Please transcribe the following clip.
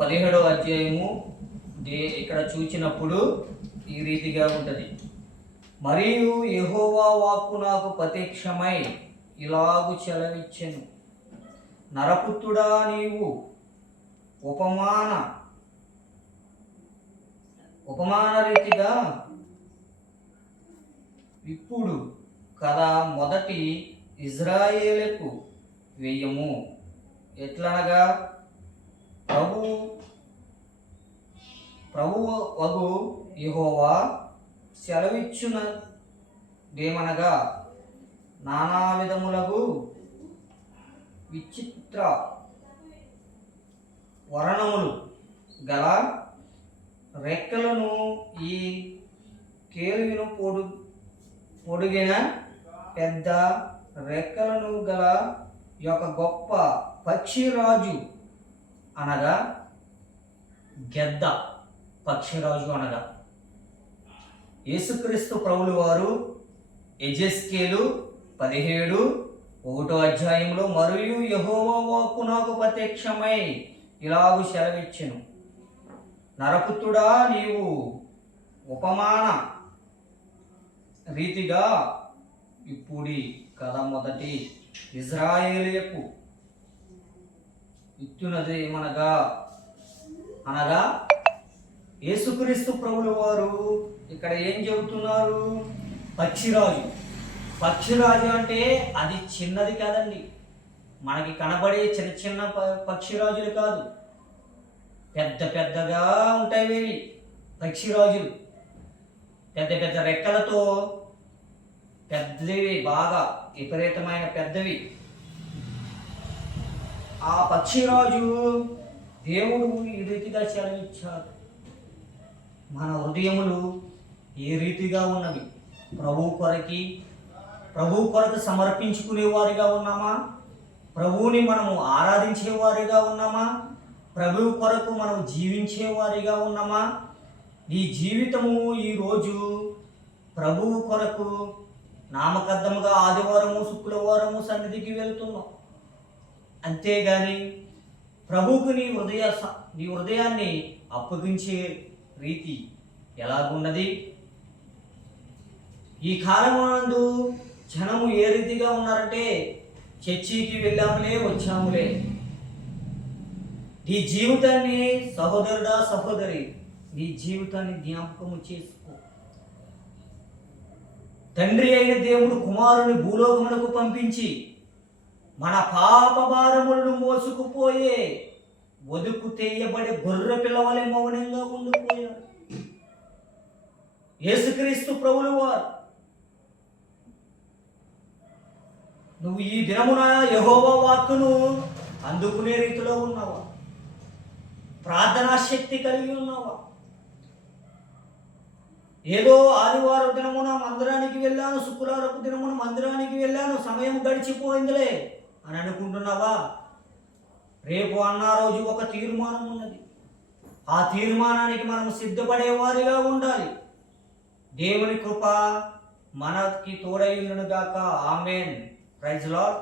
17వ అధ్యాయము ఇక్కడ చూచినప్పుడు ఈ రీతిగా ఉంటుంది. మరియు యెహోవా వాక్కు నాకు ప్రత్యక్షమై ఇలాగు సెలవిచ్చెను, నరపుత్రుడా, నీవు ఉపమాన రీతిగా ఇప్పుడు కదా మొదటి ఇజ్రాయేలుకు వేయము. ఎట్లనగా ప్రభువు వగు యెహోవా సెలవిచ్చునదేమనగా, నానా విధములకు విచిత్ర వర్ణములు గల రెక్కలను ఈ కేలువిను పొడిగిన పెద్ద రెక్కలను గల యొక్క గొప్ప పక్షిరాజు అనగా గెద్ద పక్షిరాజు అనగా యేసుక్రీస్తు ప్రభులు వారు యెహెజ్కేలు 17:1 అధ్యాయంలో మరియు యెహోవా వాక్కు నాకు ప్రత్యక్షమై ఇలాగు సెలవిచ్చెను, నరపుత్రుడా, నీవు ఉపమాన రీతిగా ఇప్పుడి కదా మొదటి ఇజ్రాయేలుకు ఇచ్చునది ఏమనగా అనగా యేసుక్రీస్తు ప్రభుల వారు ఇక్కడ ఏం చెబుతున్నారు? పక్షిరాజు అంటే అది చిన్నది కాదండి, మనకి కనబడే చిన్న చిన్న పక్షిరాజులు కాదు, పెద్ద పెద్దగా ఉంటాయి పక్షిరాజులు, పెద్ద పెద్ద రెక్కలతో పెద్దవి, బాగా విపరీతమైన పెద్దవి. ఆ పక్షిరాజు దేవుడు ఈ రీతిగా సెలవిచ్చాడు, మన హృదయములు ఏ రీతిగా ఉన్నవి? ప్రభు కొరకు సమర్పించుకునేవారిగా ఉన్నామా? ప్రభువుని మనము ఆరాధించేవారిగా ఉన్నామా? ప్రభువు కొరకు మనం జీవించేవారిగా ఉన్నామా? ఈ జీవితము ఈరోజు ప్రభువు కొరకు నామకద్దముగా ఆదివారము శుక్రవారము సన్నిధికి వెళ్తున్నాం, అంతేగాని ప్రభువుకు నీ హృదయాన్ని అప్పగించే రీతి ఎలాగున్నది? ఈ కాలమునందు జనము ఏ రీతిగా ఉన్నారంటే, చర్చికి వెళ్ళాములే వచ్చాములే. నీ జీవితాన్ని సహోదరుడా సహోదరి, నీ జీవితాన్ని జ్ఞాపకము చేసుకో. తండ్రి అయిన దేవుడు కుమారుని భూలోకమునకు పంపించి మన పాప భారములను మోసుకుపోయే వదుకు తెయ్యబడి గొర్రె పిల్లవలే మౌనంగా ఉండిపోయాడు యేసుక్రీస్తు ప్రభులు వారు. నువ్వు ఈ దినమున యెహోవా వాక్కును అందుకునే రీతిలో ఉన్నావా? ప్రార్థనా శక్తి కలిగి ఉన్నావా? ఏదో ఆదివారం దినమున మందిరానికి వెళ్ళాను, శుక్రవారపు దినమున మందిరానికి వెళ్ళాను, సమయం గడిచిపోయిందిలే అని అనుకుంటున్నావా? రేపు అన్న రోజు ఒక తీర్మానం ఉన్నది, ఆ తీర్మానానికి మనం సిద్ధపడేవారిగా ఉండాలి. దేవుని కృప మనకి తోడై ఉండును గాక. ఆమేన్. Praise lord.